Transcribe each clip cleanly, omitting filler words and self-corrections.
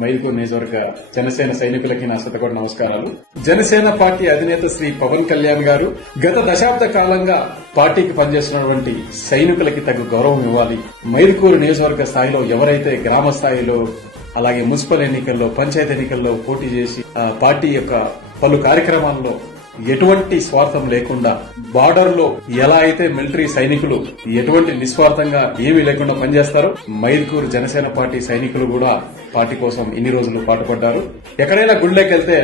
మైదుకూరు నియోజకవర్గ జనసేన సైనికులకి నా శతకోటి నమస్కారాలు. జనసేన పార్టీ అధినేత శ్రీ పవన్ కళ్యాణ్ గారు గత దశాబ్ద కాలంగా పార్టీకి పనిచేస్తున్నటువంటి సైనికులకి తగు గౌరవం ఇవ్వాలి. మైదుకూరు నియోజకవర్గ స్థాయిలో ఎవరైతే గ్రామ స్థాయిలో అలాగే మున్సిపల్ ఎన్నికల్లో పంచాయతీ ఎన్నికల్లో పోటీ చేసి పార్టీ యొక్క పలు కార్యక్రమాల్లో ఎటువంటి స్వార్థం లేకుండా బార్డర్ లో ఎలా అయితే మిలిటరీ సైనికులు ఎటువంటి నిస్వార్థంగా ఏమీ లేకుండా పనిచేస్తారో మైదుకూరు జనసేన పార్టీ సైనికులు కూడా పార్టీ కోసం ఇన్ని రోజులు పాటుపడ్డారు. ఎక్కడైనా గుళ్ళకి వెళ్తే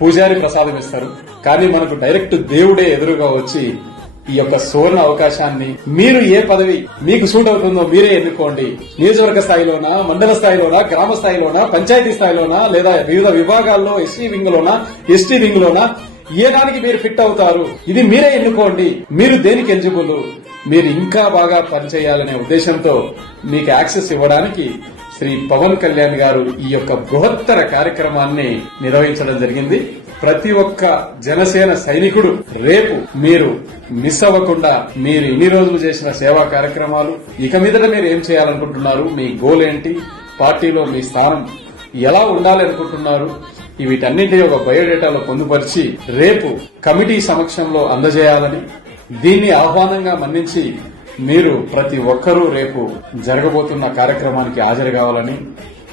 పూజారి ప్రసాదం ఇస్తారు, కానీ మనకు డైరెక్ట్ దేవుడే ఎదురుగా వచ్చి ఈ యొక్క సువర్ణ అవకాశాన్ని మీరు ఏ పదవి మీకు సూట్ అవుతుందో మీరే ఎన్నుకోండి. నియోజకవర్గ స్థాయిలోనా, మండల స్థాయిలోనా, గ్రామ స్థాయిలోనా, పంచాయతీ స్థాయిలోనా, లేదా వివిధ విభాగాల్లో ఎస్సీ వింగ్ లోనా, ఎస్టీ వింగ్ లోనా ఏ దానికి మీరు ఫిట్ అవుతారు, ఇది మీరే ఎన్నుకోండి. మీరు దేనికి ఎలిజిబుల్, మీరు ఇంకా బాగా పనిచేయాలనే ఉద్దేశంతో మీకు యాక్సెస్ ఇవ్వడానికి శ్రీ పవన్ కళ్యాణ్ గారు ఈ యొక్క బృహత్తర కార్యక్రమాన్ని నిర్వహించడం జరిగింది. ప్రతి ఒక్క జనసేన సైనికుడు రేపు మీరు మిస్ అవ్వకుండా మీరు ఇన్ని రోజులు చేసిన సేవా కార్యక్రమాలు, ఇక మీదట మీరు ఏం చేయాలనుకుంటున్నారు, మీ గోల్ ఏంటి, పార్టీలో మీ స్థానం ఎలా ఉండాలి అనుకుంటున్నారు, వీటన్నింటి ఒక బయోడేటాలో పొందుపరిచి రేపు కమిటీ సమక్షంలో అందజేయాలని, దీన్ని ఆహ్వానంగా మన్నించి మీరు ప్రతి ఒక్కరూ రేపు జరగబోతున్న కార్యక్రమానికి హాజరు కావాలని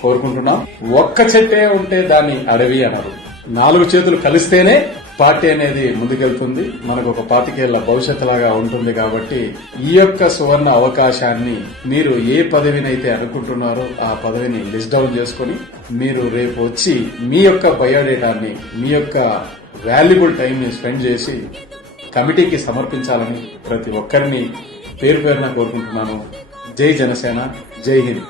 కోరుకుంటున్నాం. ఒక్క చెట్టే ఉంటే దాన్ని అడవి అన్నారు. 4 చేతులు కలిస్తేనే పార్టీ అనేది ముందుకెళ్తుంది. మనకు ఒక 25 ఏళ్ల భవిష్యత్తు లాగా ఉంటుంది. కాబట్టి ఈ యొక్క సువర్ణ అవకాశాన్ని మీరు ఏ పదవినైతే అనుకుంటున్నారో ఆ పదవిని లిస్ట్ డౌన్ చేసుకుని మీరు రేపు వచ్చి మీ యొక్క బయోడేటాన్ని, మీ యొక్క వాల్యుబుల్ టైం ని స్పెండ్ చేసి కమిటీకి సమర్పించాలని ప్రతి ఒక్కరిని పేరు పేరున కోరుకుంటున్నాను. జై జనసేన, జై హింద్.